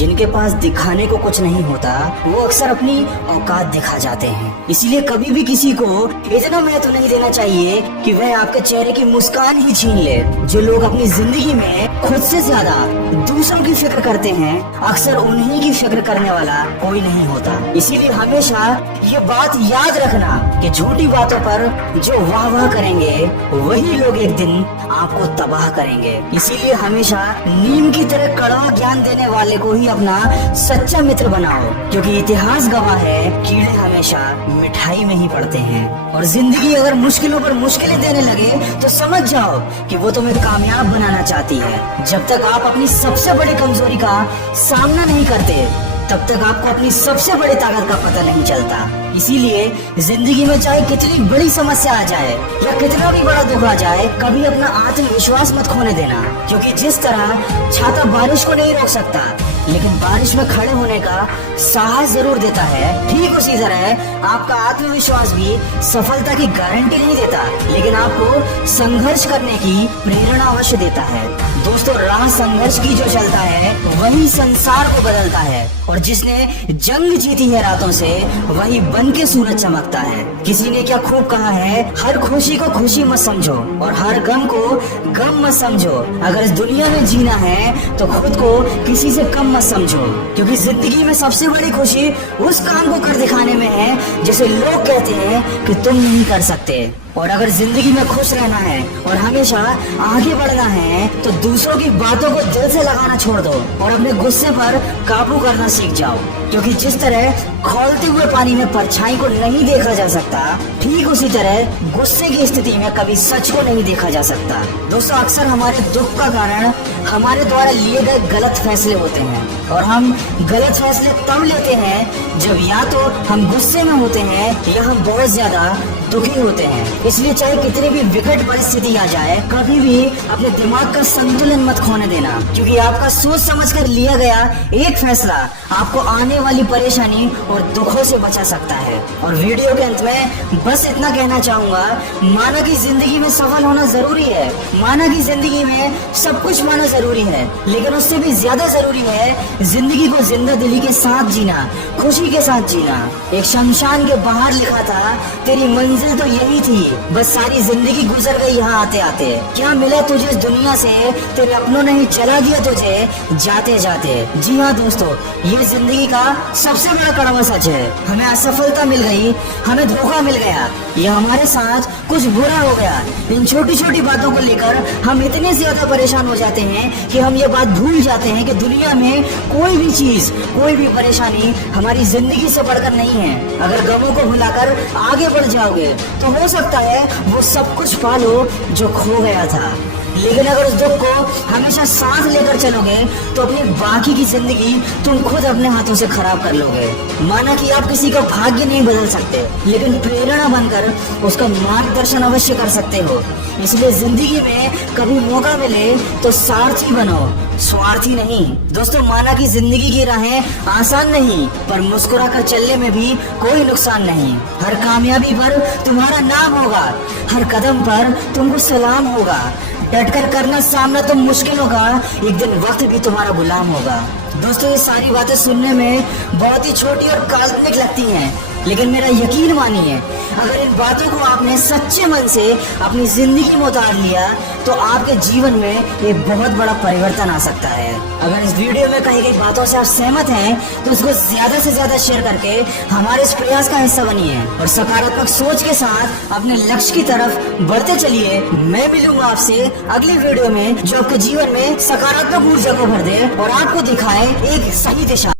जिनके पास दिखाने को कुछ नहीं होता वो अक्सर अपनी औकात दिखा जाते हैं। इसीलिए कभी भी किसी को इतना महत्व नहीं देना चाहिए कि वह आपके चेहरे की मुस्कान ही छीन ले। जो लोग अपनी जिंदगी में खुद से ज्यादा दूसरों की फिक्र करते हैं अक्सर उन्हीं की फिक्र करने वाला कोई नहीं होता। इसीलिए हमेशा ये बात याद रखना कि झूठी बातों पर जो वाह वाह करेंगे वही लोग एक दिन आपको तबाह करेंगे। इसीलिए हमेशा नीम की तरह कड़वा ज्ञान देने वाले को ही अपना सच्चा मित्र बनाओ, क्योंकि इतिहास गवाह है कीड़े हमेशा मिठाई में ही पड़ते हैं। और जिंदगी अगर मुश्किलों पर मुश्किलें देने लगे तो समझ जाओ कि वो तुम्हें कामयाब बनाना चाहती है। जब तक आप अपनी सबसे बड़ी कमजोरी का सामना नहीं करते तब तक आपको अपनी सबसे बड़ी ताकत का पता नहीं चलता। इसीलिए जिंदगी में चाहे कितनी बड़ी समस्या आ जाए या कितना भी बड़ा दुख आ जाए, कभी अपना आत्मविश्वास मत खोने देना, क्योंकि जिस तरह छाता बारिश को नहीं रोक सकता लेकिन बारिश में खड़े होने का साहस जरूर देता है, ठीक उसी तरह आपका आत्मविश्वास भी सफलता की गारंटी नहीं देता लेकिन आपको संघर्ष करने की प्रेरणा अवश्य देता है। दोस्तों, राह संघर्ष की जो चलता है वही संसार को बदलता है, और जिसने जंग जीती है रातों से वही बन के सूरज चमकता है। किसी ने क्या खूब कहा है, हर खुशी को खुशी मत समझो और हर गम को गम मत समझो। अगर इस दुनिया में जीना है तो खुद को किसी से कम मत समझो, क्योंकि जिंदगी में सबसे बड़ी खुशी उस काम को कर दिखाने में है जिसे लोग कहते हैं कि तुम नहीं कर सकते। और अगर जिंदगी में खुश रहना है और हमेशा आगे बढ़ना है तो दूसरों की बातों को दिल से लगाना छोड़ दो और अपने गुस्से पर काबू करना सीख जाओ, क्योंकि जिस तरह खौलते हुए पानी में परछाई को नहीं देखा जा सकता, ठीक उसी तरह गुस्से की स्थिति में कभी सच को नहीं देखा जा सकता। दोस्तों, अक्सर हमारे दुख का कारण हमारे द्वारा लिए गए गलत फैसले होते हैं, और हम गलत फैसले तब लेते हैं जब या तो हम गुस्से में होते हैं या हम बहुत ज्यादा दुखी होते हैं। इसलिए चाहे कितनी भी विकट परिस्थिति आ जाए, कभी भी अपने दिमाग का संतुलन मत खोने देना, क्योंकि आपका सोच समझकर लिया गया एक फैसला आपको आने वाली परेशानी और दुखों से बचा सकता है। और वीडियो के अंत में बस इतना कहना चाहूंगा, माना कि जिंदगी में सफल होना जरूरी है, माना कि जिंदगी में सब कुछ माना जरूरी है, लेकिन उससे भी ज्यादा जरूरी है जिंदगी को जिंदा दिली के साथ जीना, खुशी के साथ जीना। एक शमशान के बाहर लिखा था, तेरी मंजिल तो यही थी, बस सारी जिंदगी गुजर गई यहाँ आते आते। क्या मिला तुझे इस दुनिया से, तेरे अपनों ने ही जला दिया तुझे जाते जाते। जी हाँ दोस्तों, ये जिंदगी का सबसे बड़ा कड़वा सच है। हमें असफलता मिल गई, हमें धोखा मिल गया, या हमारे साथ कुछ बुरा हो गया। इन छोटी छोटी बातों को लेकर हम इतने ज्यादा परेशान हो जाते हैं कि हम ये बात भूल जाते हैं कि दुनिया में कोई भी चीज, कोई भी परेशानी हमारी जिंदगी से बढ़कर नहीं है। अगर गमों को भुलाकर आगे बढ़ जाओगे तो हो सकता है वो सब कुछ पालो जो खो गया था, लेकिन अगर उस दुख को हमेशा साथ लेकर चलोगे तो अपनी बाकी की जिंदगी तुम खुद अपने हाथों से खराब कर लोगे। माना कि आप किसी का भाग्य नहीं बदल सकते, लेकिन प्रेरणा बनकर उसका मार्गदर्शन अवश्य कर सकते हो। इसलिए जिंदगी में कभी मौका मिले तो सारथी बनो, स्वार्थी नहीं। दोस्तों, माना कि जिंदगी की राहें आसान नहीं, पर मुस्कुरा कर चलने में भी कोई नुकसान नहीं। हर कामयाबी पर तुम्हारा नाम होगा, हर कदम पर तुमको सलाम होगा। डटकर करना सामना तो मुश्किल होगा, एक दिन वक्त भी तुम्हारा गुलाम होगा। दोस्तों, ये सारी बातें सुनने में बहुत ही छोटी और काल्पनिक लगती हैं, लेकिन मेरा यकीन मानिए, अगर इन बातों को आपने सच्चे मन से अपनी जिंदगी में उतार लिया तो आपके जीवन में एक बहुत बड़ा परिवर्तन आ सकता है। अगर इस वीडियो में कही गई बातों से आप सहमत हैं तो इसको ज्यादा से ज्यादा शेयर करके हमारे इस प्रयास का हिस्सा बनिए और सकारात्मक सोच के साथ अपने लक्ष्य की तरफ बढ़ते चलिए। मैं मिलूंगा आपसे अगली वीडियो में जो आपके जीवन में सकारात्मक ऊर्जा को भर दे और आपको दिखाए एक सही दिशा।